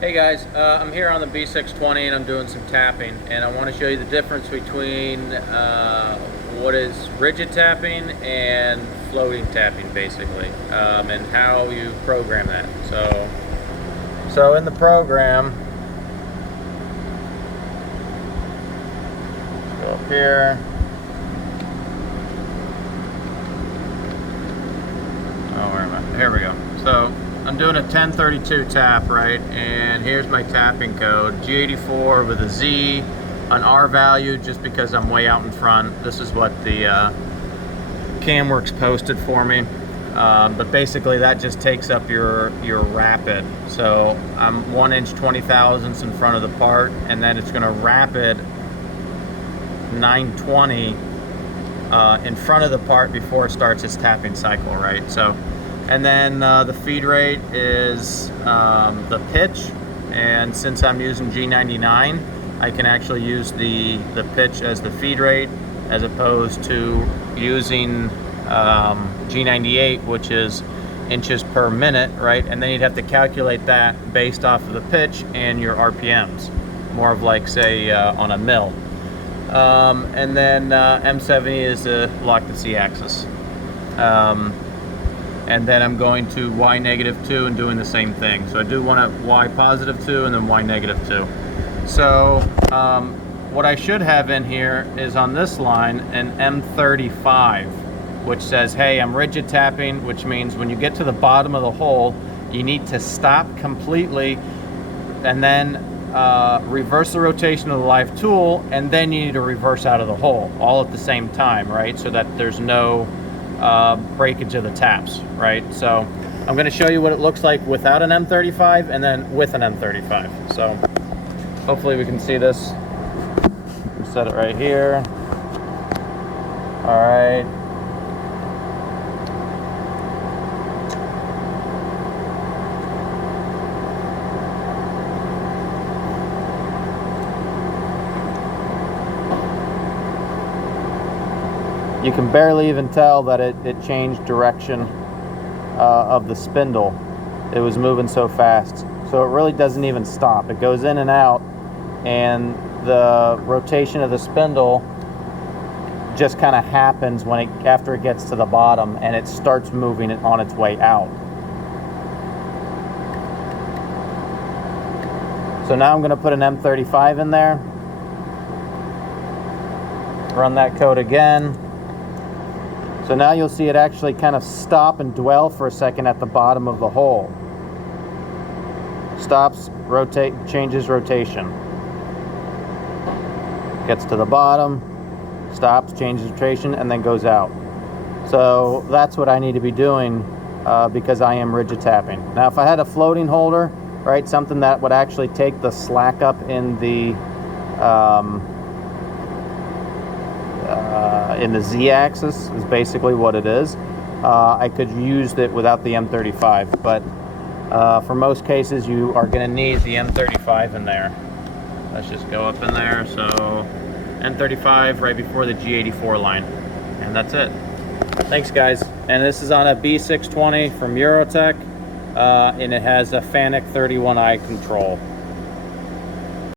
Hey guys, I'm here on the B620 and I'm doing some tapping, and I want to show you the difference between what is rigid tapping and floating tapping basically, and how you program that. So in the program, let's go up here. Oh, where am I? Here we go. So I'm doing a 1032 tap, right? And here's my tapping code, G84 with a Z, an R value, just because I'm way out in front. This is what the CamWorks posted for me. But basically that just takes up your rapid. So I'm 1 inch 20 thousandths in front of the part, and then it's gonna rapid 920 in front of the part before it starts its tapping cycle, right? So, and then the feed rate is the pitch, and since I'm using G99, I can actually use the pitch as the feed rate as opposed to using G98, which is inches per minute, right? And then you'd have to calculate that based off of the pitch and your RPMs, more of like, say, on a mill. And then M70 is the lock the Z-axis. And then I'm going to Y -2 and doing the same thing. So I do one at Y +2 and then Y -2. So what I should have in here is on this line an M35, which says, hey, I'm rigid tapping, which means when you get to the bottom of the hole, you need to stop completely and then reverse the rotation of the live tool, and then you need to reverse out of the hole all at the same time, right? So that there's no breakage of the taps, right? So I'm going to show you what it looks like without an M35 and then with an M35. So hopefully we can see this. Set it right here. All right. You can barely even tell that it changed direction of the spindle. It was moving so fast. So it really doesn't even stop. It goes in and out, and the rotation of the spindle just kind of happens when after it gets to the bottom, and it starts moving it on its way out. So now I'm going to put an M35 in there. Run that code again. So now you'll see it actually kind of stop and dwell for a second at the bottom of the hole. Stops, rotate, changes rotation. Gets to the bottom, stops, changes rotation, and then goes out. So that's what I need to be doing because I am rigid tapping. Now if I had a floating holder, right, something that would actually take the slack up in the Z-axis is basically what it is. I could use it without the M35, but for most cases you are going to need the M35 in there. Let's just go up in there. So M35 right before the G84 line, and that's it. Thanks guys. And this is on a B620 from Eurotech, and it has a FANUC 31i control.